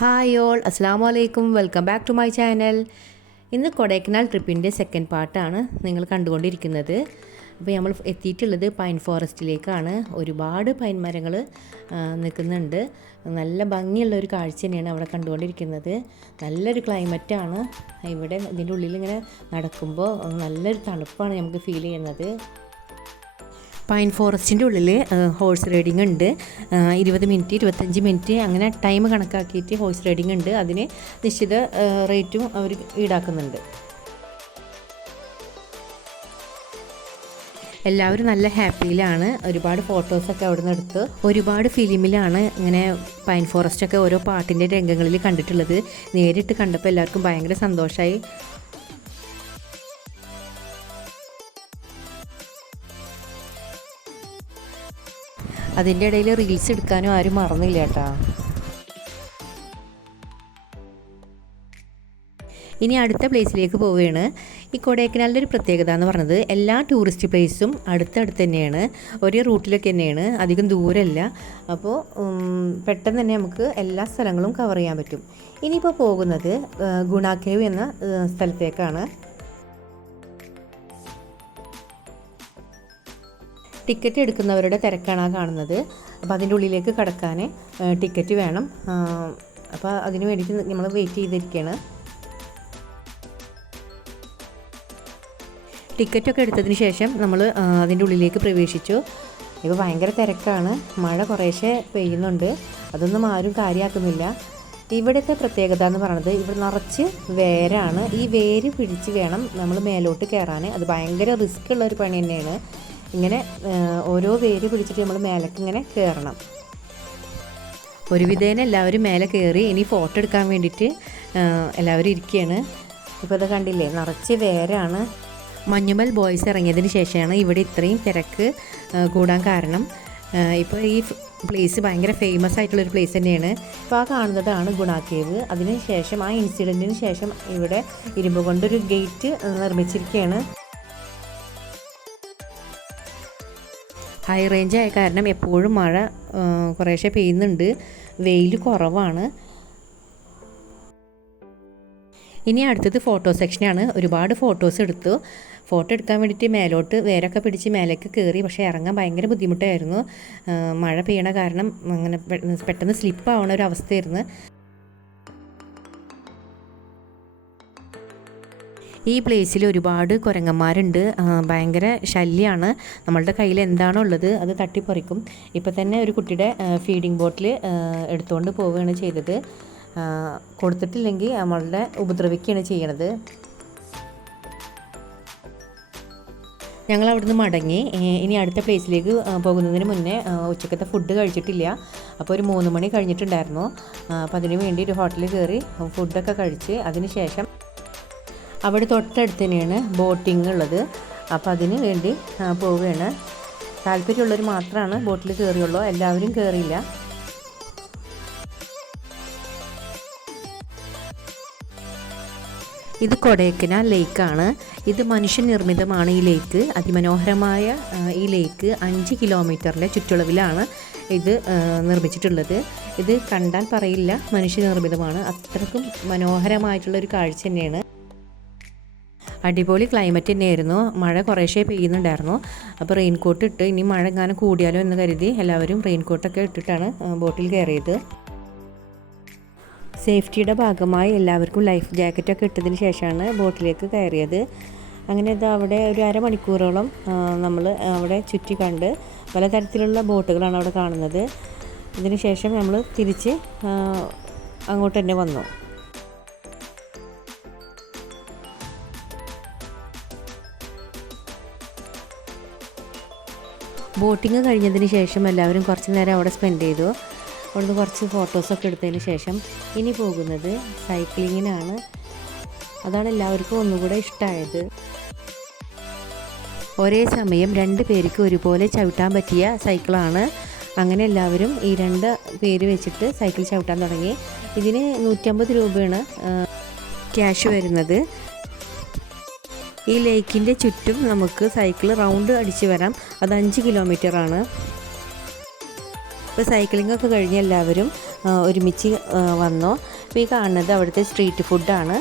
Hi all, അസ്സാം വലൈക്കും. Welcome back to my channel. ഇന്ന് കൊടൈക്കനാൽ ട്രിപ്പിൻ്റെ സെക്കൻഡ് പാർട്ടാണ് നിങ്ങൾ കണ്ടുകൊണ്ടിരിക്കുന്നത്. അപ്പോൾ നമ്മൾ എത്തിയിട്ടുള്ളത് പൈൻ ഫോറസ്റ്റിലേക്കാണ്. ഒരുപാട് പൈൻ മരങ്ങൾ നിൽക്കുന്നുണ്ട്. നല്ല ഭംഗിയുള്ള ഒരു കാഴ്ച തന്നെയാണ് അവിടെ കണ്ടുകൊണ്ടിരിക്കുന്നത്. നല്ലൊരു ക്ലൈമറ്റാണ് ഇവിടെ. ഇതിൻ്റെ ഉള്ളിൽ ഇങ്ങനെ നടക്കുമ്പോൾ നല്ലൊരു തണുപ്പാണ് നമുക്ക് ഫീൽ ചെയ്യുന്നത്. പൈൻ ഫോറസ്റ്റിൻ്റെ ഉള്ളിൽ ഹോഴ്സ് റൈഡിങ് ഉണ്ട്. 20 മിനിറ്റ് 25 മിനിറ്റ് അങ്ങനെ ടൈം കണക്കാക്കിയിട്ട് ഹോഴ്സ് റൈഡിങ് ഉണ്ട്. അതിന് നിശ്ചിത റേറ്റും അവർ ഈടാക്കുന്നുണ്ട്. എല്ലാവരും നല്ല ഹാപ്പിയിലാണ്. ഒരുപാട് ഫോട്ടോസൊക്കെ അവിടെ നിന്ന് എടുത്ത് ഒരുപാട് ഫിലിമിലാണ് ഇങ്ങനെ പൈൻ ഫോറസ്റ്റൊക്കെ ഓരോ പാട്ടിൻ്റെ രംഗങ്ങളിൽ കണ്ടിട്ടുള്ളത്. നേരിട്ട് കണ്ടപ്പോൾ എല്ലാവർക്കും ഭയങ്കര സന്തോഷമായി. അതിൻ്റെ ഇടയിൽ റീൽസ് എടുക്കാനും ആരും മറന്നില്ല കേട്ടോ. ഇനി അടുത്ത പ്ലേസിലേക്ക് പോവുകയാണ്. ഈ കൊടൈക്കനാലിൻ്റെ ഒരു പ്രത്യേകത എന്ന് പറഞ്ഞത് എല്ലാ ടൂറിസ്റ്റ് പ്ലേസും അടുത്തടുത്ത് തന്നെയാണ്, ഒരേ റൂട്ടിലൊക്കെ തന്നെയാണ്, അധികം ദൂരമല്ല. അപ്പോൾ പെട്ടെന്ന് തന്നെ നമുക്ക് എല്ലാ സ്ഥലങ്ങളും കവർ ചെയ്യാൻ പറ്റും. ഇനിയിപ്പോൾ പോകുന്നത് ഗുണ കേവ് എന്ന സ്ഥലത്തേക്കാണ്. ടിക്കറ്റ് എടുക്കുന്നവരുടെ തിരക്കാണ് കാണുന്നത്. അപ്പോൾ അതിൻ്റെ ഉള്ളിലേക്ക് കടക്കാൻ ടിക്കറ്റ് വേണം. അപ്പോൾ അതിന് വേണ്ടിയിട്ട് നമ്മൾ വെയിറ്റ് ചെയ്തിരിക്കുകയാണ്. ടിക്കറ്റൊക്കെ എടുത്തതിന് ശേഷം നമ്മൾ അതിൻ്റെ ഉള്ളിലേക്ക് പ്രവേശിച്ചു. ഇപ്പോൾ ഭയങ്കര തിരക്കാണ്. മഴ കുറേശ്ശെ പെയ്യുന്നുണ്ട്. അതൊന്നും ആരും കാര്യമാക്കുന്നില്ല. ഇവിടുത്തെ പ്രത്യേകത എന്ന് പറയുന്നത് ഇവിടെ നിറച്ച് വേരാണ്. ഈ വേര് പിടിച്ച് വേണം നമ്മൾ മേലോട്ട് കയറാൻ. അത് ഭയങ്കര റിസ്ക് ഉള്ളൊരു പണി തന്നെയാണ്. ഇങ്ങനെ ഓരോ വേര് പിടിച്ചിട്ട് നമ്മൾ മേലേക്ക് ഇങ്ങനെ കയറണം. ഒരു വിധേന എല്ലാവരും മേലെ കയറി. ഇനി ഫോട്ടോ എടുക്കാൻ വേണ്ടിയിട്ട് എല്ലാവരും ഇരിക്കുകയാണ്. ഇപ്പോൾ അത് കണ്ടില്ലേ, നിറച്ച് വേരാണ്. മഞ്ഞുമൽ ബോയ്സ് ഇറങ്ങിയതിന് ശേഷമാണ് ഇവിടെ ഇത്രയും തിരക്ക് കൂടാൻ കാരണം. ഇപ്പോൾ ഈ പ്ലേസ് ഭയങ്കര ഫേമസ് ആയിട്ടുള്ളൊരു പ്ലേസ് തന്നെയാണ്. ഇപ്പോൾ ആ കാണുന്നതാണ് ഗുണ കേവ്. അതിന് ശേഷം ആ ഇൻസിഡൻറ്റിന് ശേഷം ഇവിടെ ഇരുമ്പ് കൊണ്ടൊരു ഗേറ്റ് നിർമ്മിച്ചിരിക്കുകയാണ്. ഹൈ റേഞ്ച് ആയ കാരണം എപ്പോഴും മഴ കുറേശ്ശെ പെയ്യുന്നുണ്ട്, വെയിൽ കുറവാണ്. ഇനി അടുത്തത് ഫോട്ടോ സെക്ഷനാണ്. ഒരുപാട് ഫോട്ടോസ് എടുത്തു. ഫോട്ടോ എടുക്കാൻ വേണ്ടിയിട്ട് മേലോട്ട് വേരൊക്കെ പിടിച്ച് മേലേക്ക് കയറി. പക്ഷേ ഇറങ്ങാൻ ഭയങ്കര ബുദ്ധിമുട്ടായിരുന്നു. മഴ പെയ്യണ കാരണം അങ്ങനെ പെട്ടെന്ന് സ്ലിപ്പാവണ ഒരു അവസ്ഥയായിരുന്നു. ഈ പ്ലേസിൽ ഒരുപാട് കുരങ്ങന്മാരുണ്ട്. ഭയങ്കര ശല്യമാണ്. നമ്മളുടെ കയ്യിൽ എന്താണോ ഉള്ളത് അത് തട്ടിപ്പറിക്കും. ഇപ്പോൾ തന്നെ ഒരു കുട്ടിയുടെ ഫീഡിങ് ബോട്ടിൽ എടുത്തുകൊണ്ട് പോവുകയാണ് ചെയ്തത്. കൊടുത്തിട്ടില്ലെങ്കിൽ നമ്മളുടെ ഉപദ്രവിക്കുകയാണ് ചെയ്യണത്. ഞങ്ങൾ അവിടുന്ന് മടങ്ങി. ഇനി അടുത്ത പ്ലേസിലേക്ക് പോകുന്നതിന് മുന്നേ ഉച്ചക്കത്തെ ഫുഡ് കഴിച്ചിട്ടില്ല. അപ്പോൾ ഒരു 3 മണി കഴിഞ്ഞിട്ടുണ്ടായിരുന്നു. അപ്പോൾ അതിന് വേണ്ടി ഒരു ഹോട്ടലിൽ കയറി ഫുഡൊക്കെ കഴിച്ച് അതിന് ശേഷം അവിടെ തൊട്ടടുത്ത് തന്നെയാണ് ബോട്ടിംഗ് ഉള്ളത്. അപ്പോൾ അതിന് വേണ്ടി പോവുകയാണ്. താല്പര്യമുള്ളവർ മാത്രമാണ് ബോട്ടിൽ കയറിയുള്ളൂ, എല്ലാവരും കയറിയില്ല. ഇത് കൊടൈക്കനാൽ ലേക്കാണ്. ഇത് മനുഷ്യനിർമ്മിതമാണ്. ഈ ലേക്ക് അതിമനോഹരമായ ഈ ലേക്ക് 5 കിലോമീറ്ററിൻ്റെ ചുറ്റളവിലാണ് ഇത് നിർമ്മിച്ചിട്ടുള്ളത്. ഇത് കണ്ടാൽ പറയില്ല മനുഷ്യനിർമ്മിതമാണ്. അത്രയ്ക്കും മനോഹരമായിട്ടുള്ളൊരു കാഴ്ച തന്നെയാണ്. അടിപൊളി ക്ലൈമറ്റ് തന്നെയായിരുന്നു. മഴ കുറേശ്ശേ പെയ്യുന്നുണ്ടായിരുന്നു. അപ്പോൾ റെയിൻകോട്ട് ഇട്ട് ഇനി മഴ എങ്ങാനും കൂടിയാലോ എന്ന് കരുതി എല്ലാവരും റെയിൻകോട്ടൊക്കെ ഇട്ടിട്ടാണ് ബോട്ടിൽ കയറിയത്. സേഫ്റ്റിയുടെ ഭാഗമായി എല്ലാവർക്കും ലൈഫ് ജാക്കറ്റൊക്കെ ഇട്ടതിന് ശേഷമാണ് ബോട്ടിലേക്ക് കയറിയത്. അങ്ങനെ ഇത് അവിടെ ഒരു അരമണിക്കൂറോളം നമ്മൾ അവിടെ ചുറ്റി കണ്ട് പലതരത്തിലുള്ള ബോട്ടുകളാണ് അവിടെ കാണുന്നത്. ഇതിന് ശേഷം നമ്മൾ തിരിച്ച് അങ്ങോട്ട് തന്നെ വന്നു. ബോട്ടിങ് കഴിഞ്ഞതിന് ശേഷം എല്ലാവരും കുറച്ച് നേരം അവിടെ സ്പെൻഡ് ചെയ്തു. അവിടുന്ന് കുറച്ച് ഫോട്ടോസൊക്കെ എടുത്തതിന് ശേഷം ഇനി പോകുന്നത് സൈക്ലിങ്ങിനാണ്. അതാണ് എല്ലാവർക്കും ഒന്നുകൂടെ ഇഷ്ടമായത്. ഒരേ സമയം 2 പേർക്ക് ഒരുപോലെ ചവിട്ടാൻ പറ്റിയ സൈക്കിളാണ്. അങ്ങനെ എല്ലാവരും ഈ 2 പേര് വെച്ചിട്ട് സൈക്കിൾ ചവിട്ടാൻ തുടങ്ങി. ഇതിന് 150 രൂപയാണ് ക്യാഷ് വരുന്നത്. ഈ ലേക്കിൻ്റെ ചുറ്റും നമുക്ക് സൈക്കിൾ റൗണ്ട് അടിച്ച് വരാം. അത് 5 കിലോമീറ്ററാണ്. ഇപ്പോൾ സൈക്ലിംഗ് ഒക്കെ കഴിഞ്ഞ് എല്ലാവരും ഒരുമിച്ച് വന്നു. അപ്പോൾ ഈ കാണുന്നത് അവിടുത്തെ സ്ട്രീറ്റ് ഫുഡാണ്.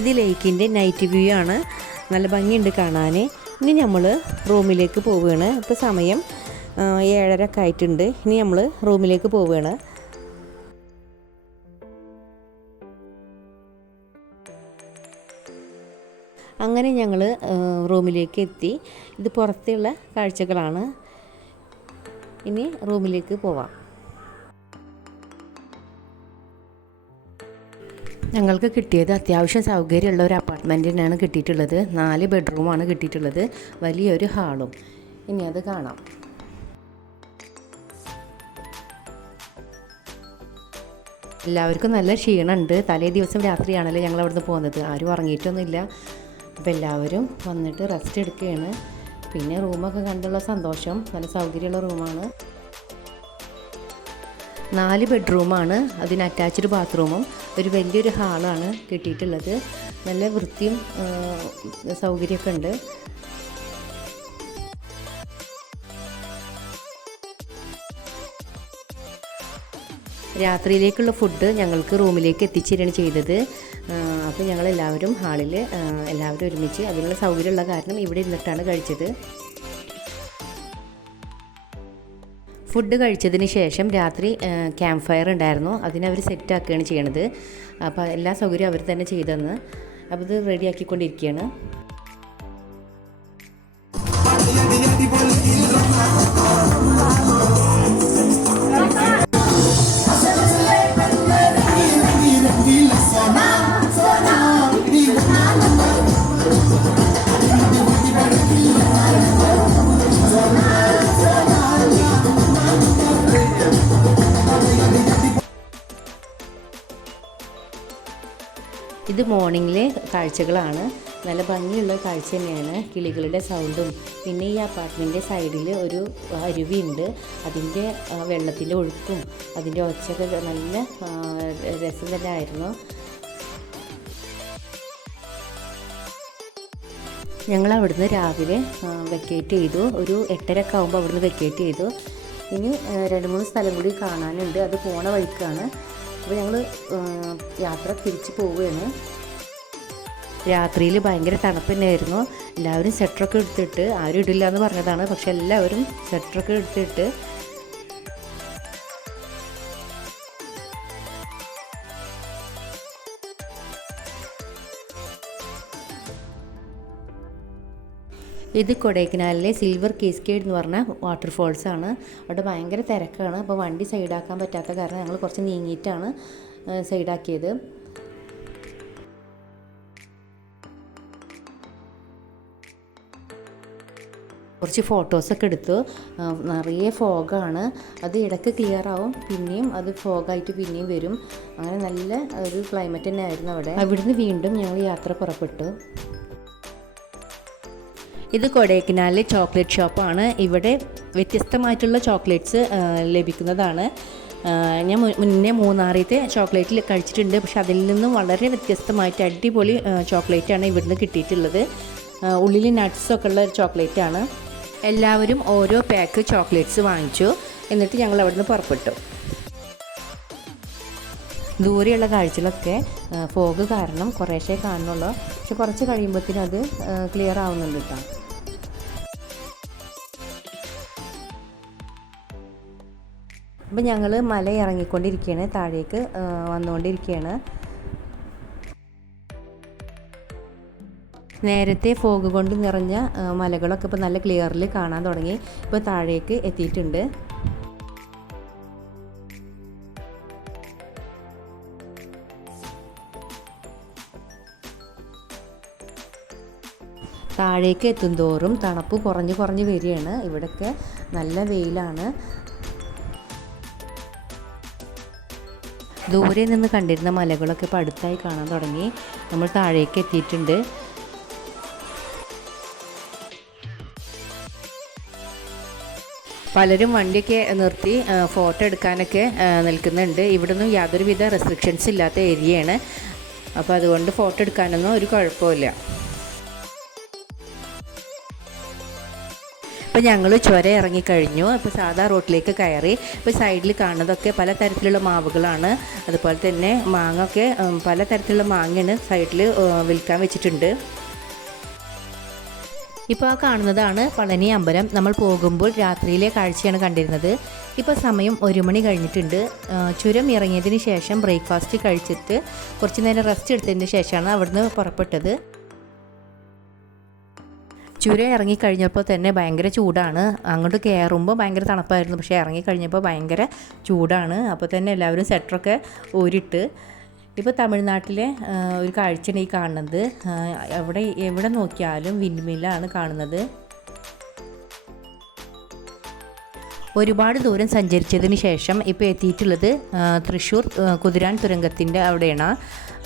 ഇത് ലേക്കിൻ്റെ നൈറ്റ് വ്യൂ ആണ്. നല്ല ഭംഗിയുണ്ട് കാണാൻ. ഇനി നമ്മൾ റൂമിലേക്ക് പോവുകയാണ്. ഇപ്പോൾ സമയം 7:30 ഒക്കെ ആയിട്ടുണ്ട്. ഇനി നമ്മൾ റൂമിലേക്ക് പോവുകയാണ്. അങ്ങനെ ഞങ്ങൾ റൂമിലേക്ക് എത്തി. ഇത് പുറത്തുള്ള കാഴ്ചകളാണ്. ഇനി റൂമിലേക്ക് പോവാം. ഞങ്ങൾക്ക് കിട്ടിയത് അത്യാവശ്യം സൗകര്യമുള്ള ഒരു അപ്പാർട്ട്മെൻറ്റ് തന്നെയാണ് കിട്ടിയിട്ടുള്ളത്. 4 ബെഡ്റൂമാണ് കിട്ടിയിട്ടുള്ളത്, വലിയൊരു ഹാളും. ഇനി അത് കാണാം. എല്ലാവർക്കും നല്ല ക്ഷീണമുണ്ട്. തലേ ദിവസം രാത്രിയാണല്ലോ ഞങ്ങൾ അവിടുന്ന് പോകുന്നത്. ആരും ഉറങ്ങിയിട്ടൊന്നുമില്ല. അപ്പോൾ എല്ലാവരും വന്നിട്ട് റെസ്റ്റ് എടുക്കുകയാണ്. പിന്നെ റൂമൊക്കെ കണ്ടുള്ള സന്തോഷം. നല്ല സൗകര്യമുള്ള റൂമാണ്. 4 ബെഡ്റൂമാണ്, അതിന് അറ്റാച്ച്ഡ് ബാത്റൂമും ഒരു വലിയൊരു ഹാളാണ് കിട്ടിയിട്ടുള്ളത്. നല്ല വൃത്തിയും സൗകര്യമൊക്കെ ഉണ്ട്. രാത്രിയിലേക്കുള്ള ഫുഡ് ഞങ്ങൾക്ക് റൂമിലേക്ക് എത്തിച്ചേരാണ് ചെയ്തത്. അപ്പോൾ ഞങ്ങളെല്ലാവരും ഹാളിൽ എല്ലാവരും ഒരുമിച്ച്, അതിനുള്ള സൗകര്യമുള്ള കാരണം ഇവിടെ ഇരുന്നിട്ടാണ് കഴിച്ചത്. ഫുഡ് കഴിച്ചതിന് ശേഷം രാത്രി ക്യാമ്പ് ഫയർ ഉണ്ടായിരുന്നു. അതിനവർ സെറ്റാക്കുകയാണ് ചെയ്യണത്. അപ്പോൾ എല്ലാ സൗകര്യവും അവർ തന്നെ ചെയ്തെന്ന്. അപ്പോൾ ഇത് റെഡിയാക്കിക്കൊണ്ടിരിക്കുകയാണ്. ഇത് മോർണിംഗിലെ കാഴ്ചകളാണ്. നല്ല ഭംഗിയുള്ള കാഴ്ച തന്നെയാണ്. കിളികളുടെ സൗണ്ടും പിന്നെ ഈ അപ്പാർട്ട്മെൻറ്റിൻ്റെ സൈഡിൽ ഒരു അരുവിയുണ്ട്. അതിൻ്റെ വെള്ളത്തിൻ്റെ ഒഴുക്കും അതിൻ്റെ ഒച്ചയൊക്കെ നല്ല രസം തന്നെ ആയിരുന്നു. ഞങ്ങൾ അവിടുന്ന് രാവിലെ വെക്കേറ്റ് ചെയ്തു. ഒരു 8:30 ഒക്കെ ആകുമ്പോൾ അവിടുന്ന് വെക്കേറ്റ് ചെയ്തു. ഇനി 2-3 സ്ഥലം കൂടി കാണാനുണ്ട്. അത് പോണ വഴിക്കാണ്. അപ്പോൾ ഞങ്ങൾ യാത്ര തിരിച്ച് പോവുകയാണ്. രാത്രിയിൽ ഭയങ്കര തണുപ്പ് തന്നെയായിരുന്നു. എല്ലാവരും സ്വെറ്ററൊക്കെ എടുത്തിട്ട്, ആരും ഇടില്ല എന്ന് പറഞ്ഞതാണ്, പക്ഷെ എല്ലാവരും സ്വെറ്ററൊക്കെ എടുത്തിട്ട് ഇത് കൊടൈക്കനാലിലെ സിൽവർ കേസ്കേഡ് എന്ന് പറഞ്ഞ വാട്ടർഫോൾസാണ്. അവിടെ ഭയങ്കര തിരക്കാണ്. അപ്പോൾ വണ്ടി സൈഡാക്കാൻ പറ്റാത്ത കാരണം ഞങ്ങൾ കുറച്ച് നീങ്ങിയിട്ടാണ് സൈഡാക്കിയത്. കുറച്ച് ഫോട്ടോസൊക്കെ എടുത്തു. നിറയെ ഫോഗാണ്. അത് ഇടയ്ക്ക് ക്ലിയർ ആവും, പിന്നെയും അത് ഫോഗായിട്ട് പിന്നെയും വരും. അങ്ങനെ നല്ല ഒരു ക്ലൈമറ്റ് തന്നെ ആയിരുന്നു അവിടെ. അവിടുന്ന് വീണ്ടും ഞങ്ങൾ യാത്ര പുറപ്പെട്ടു. ഇത് കൊടൈക്കനാലിലെ ചോക്ലേറ്റ് ഷോപ്പാണ്. ഇവിടെ വ്യത്യസ്തമായിട്ടുള്ള ചോക്ലേറ്റ്സ് ലഭിക്കുന്നതാണ്. ഞാൻ മുന്നേ മൂന്നാറിയത്തെ ചോക്ലേറ്റിൽ കഴിച്ചിട്ടുണ്ട്. പക്ഷെ അതിൽ നിന്നും വളരെ വ്യത്യസ്തമായിട്ട് അടിപൊളി ചോക്ലേറ്റാണ് ഇവിടുന്ന് കിട്ടിയിട്ടുള്ളത്. ഉള്ളിൽ നട്ട്സൊക്കെ ഉള്ള ഒരു ചോക്ലേറ്റാണ്. എല്ലാവരും ഓരോ പാക്ക് ചോക്ലേറ്റ്സ് വാങ്ങിച്ചു. എന്നിട്ട് ഞങ്ങൾ അവിടുന്ന് പുറപ്പെട്ടു. ദൂരെയുള്ള കാഴ്ചകളൊക്കെ ഫോഗ് കാരണം കുറേശ്ശേ കാണുന്നുള്ളൂ. പക്ഷെ കുറച്ച് കഴിയുമ്പോഴത്തേനും അത് ക്ലിയർ ആവുന്നുണ്ട് കേട്ടോ. അപ്പം ഞങ്ങൾ മല ഇറങ്ങിക്കൊണ്ടിരിക്കുകയാണ്, താഴേക്ക് വന്നുകൊണ്ടിരിക്കുകയാണ്. നേരത്തെ ഫോഗ് കൊണ്ട് നിറഞ്ഞ മലകളൊക്കെ ഇപ്പോൾ നല്ല ക്ലിയറിൽ കാണാൻ തുടങ്ങി. ഇപ്പോൾ താഴേക്ക് എത്തിയിട്ടുണ്ട്. താഴേക്ക് എത്തുന്തോറും തണുപ്പ് കുറഞ്ഞ് വരികയാണ്. ഇവിടെയൊക്കെ നല്ല വെയിലാണ്. ദൂരെ നിന്ന് കണ്ടിരുന്ന മലകളൊക്കെ ഇപ്പോൾ അടുത്തായി കാണാൻ തുടങ്ങി. നമ്മൾ താഴേക്ക് എത്തിയിട്ടുണ്ട്. പലരും വണ്ടിയൊക്കെ നിർത്തി ഫോട്ടോ എടുക്കാനൊക്കെ നിൽക്കുന്നുണ്ട്. ഇവിടൊന്നും യാതൊരുവിധ റെസ്ട്രിക്ഷൻസ് ഇല്ലാത്ത ഏരിയയാണ്. അപ്പോൾ അതുകൊണ്ട് ഫോട്ടോ എടുക്കാനൊന്നും ഒരു കുഴപ്പമില്ല. ഇപ്പോൾ ഞങ്ങൾ ചുരം ഇറങ്ങിക്കഴിഞ്ഞു. ഇപ്പോൾ സാധാ റോട്ടിലേക്ക് കയറി. ഇപ്പോൾ സൈഡിൽ കാണുന്നതൊക്കെ പല തരത്തിലുള്ള മാവുകളാണ്. അതുപോലെ തന്നെ മാങ്ങ ഒക്കെ പല തരത്തിലുള്ള മാങ്ങയാണ് സൈഡിൽ വിൽക്കാൻ വെച്ചിട്ടുണ്ട്. ഇപ്പോൾ ആ കാണുന്നതാണ് പളനി അമ്പലം. നമ്മൾ പോകുമ്പോൾ രാത്രിയിലെ കാഴ്ചയാണ് കണ്ടിരുന്നത്. ഇപ്പോൾ സമയം 1 മണി കഴിഞ്ഞിട്ടുണ്ട്. ചുരം ഇറങ്ങിയതിന് ശേഷം ബ്രേക്ക്ഫാസ്റ്റ് കഴിച്ചിട്ട് കുറച്ച് നേരം റെസ്റ്റ് എടുത്തതിന് ശേഷമാണ് അവിടുന്ന് പുറപ്പെട്ടത്. ചുരം ഇറങ്ങിക്കഴിഞ്ഞപ്പോൾ തന്നെ ഭയങ്കര ചൂടാണ്. അങ്ങോട്ട് കയറുമ്പോൾ ഭയങ്കര തണുപ്പായിരുന്നു, പക്ഷേ ഇറങ്ങിക്കഴിഞ്ഞപ്പോൾ ഭയങ്കര ചൂടാണ്. അപ്പോൾ തന്നെ എല്ലാവരും സ്വെറ്ററൊക്കെ ഊരിട്ട്. ഇപ്പോൾ തമിഴ്നാട്ടിലെ ഒരു കാഴ്ചയാണ് ഈ കാണുന്നത്. എവിടെ നോക്കിയാലും വിൻഡ്മില്ലാണ് കാണുന്നത്. ഒരുപാട് ദൂരം സഞ്ചരിച്ചതിന് ശേഷം ഇപ്പോൾ എത്തിയിട്ടുള്ളത് തൃശ്ശൂർ കുതിരാൻ തുരങ്കത്തിൻ്റെ അവിടെയാണ്.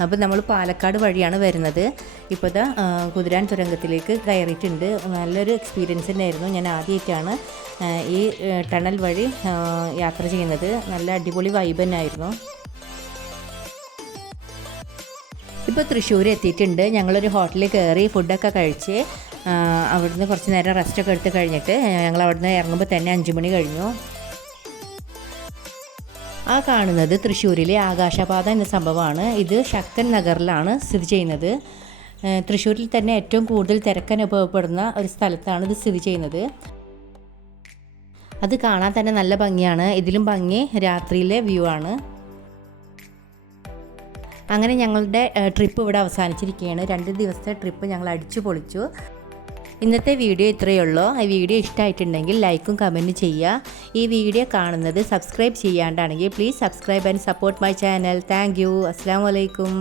അപ്പോൾ നമ്മൾ പാലക്കാട് വഴിയാണ് വരുന്നത്. ഇപ്പോൾ ഇതാ കുതിരാൻ തുരങ്കത്തിലേക്ക് കയറിയിട്ടുണ്ട്. നല്ലൊരു എക്സ്പീരിയൻസ് തന്നെയായിരുന്നു. ഞാൻ ആദ്യമായിട്ടാണ് ഈ ടണൽ വഴി യാത്ര ചെയ്യുന്നത്. നല്ല അടിപൊളി വൈബ് തന്നെയായിരുന്നു. ഇപ്പോൾ തൃശ്ശൂർ എത്തിയിട്ടുണ്ട്. ഞങ്ങളൊരു ഹോട്ടലിൽ കയറി ഫുഡൊക്കെ കഴിച്ച് അവിടുന്ന് കുറച്ച് നേരം റെസ്റ്റൊക്കെ എടുത്ത് കഴിഞ്ഞിട്ട് ഞങ്ങൾ അവിടുന്ന് ഇറങ്ങുമ്പോൾ തന്നെ 5 മണി കഴിഞ്ഞു. ആ കാണുന്നത് തൃശ്ശൂരിലെ ആകാശപാത എന്ന സംഭവമാണ്. ഇത് ശക്തൻ നഗറിലാണ് സ്ഥിതി ചെയ്യുന്നത്. തൃശ്ശൂരിൽ തന്നെ ഏറ്റവും കൂടുതൽ തിരക്ക് അനുഭവപ്പെടുന്ന ഒരു സ്ഥലത്താണ് ഇത് സ്ഥിതി ചെയ്യുന്നത്. അത് കാണാൻ തന്നെ നല്ല ഭംഗിയാണ്. ഇതിലും ഭംഗി രാത്രിയിലെ വ്യൂ ആണ്. അങ്ങനെ ഞങ്ങളുടെ ട്രിപ്പ് ഇവിടെ അവസാനിച്ചിരിക്കുകയാണ്. 2 ദിവസത്തെ ട്രിപ്പ് ഞങ്ങൾ അടിച്ചു പൊളിച്ചു. ഇന്നത്തെ വീഡിയോ ഇത്രയേ ഉള്ളൂ. ഈ വീഡിയോ ഇഷ്ടമായിട്ടുണ്ടെങ്കിൽ ലൈക്കും കമൻറ്റും ചെയ്യുക. ഈ വീഡിയോ കാണുന്നത് സബ്സ്ക്രൈബ് ചെയ്യാണ്ടാണെങ്കിൽ please subscribe and support my channel. Thank you. അസ്സലാമു അലൈക്കും.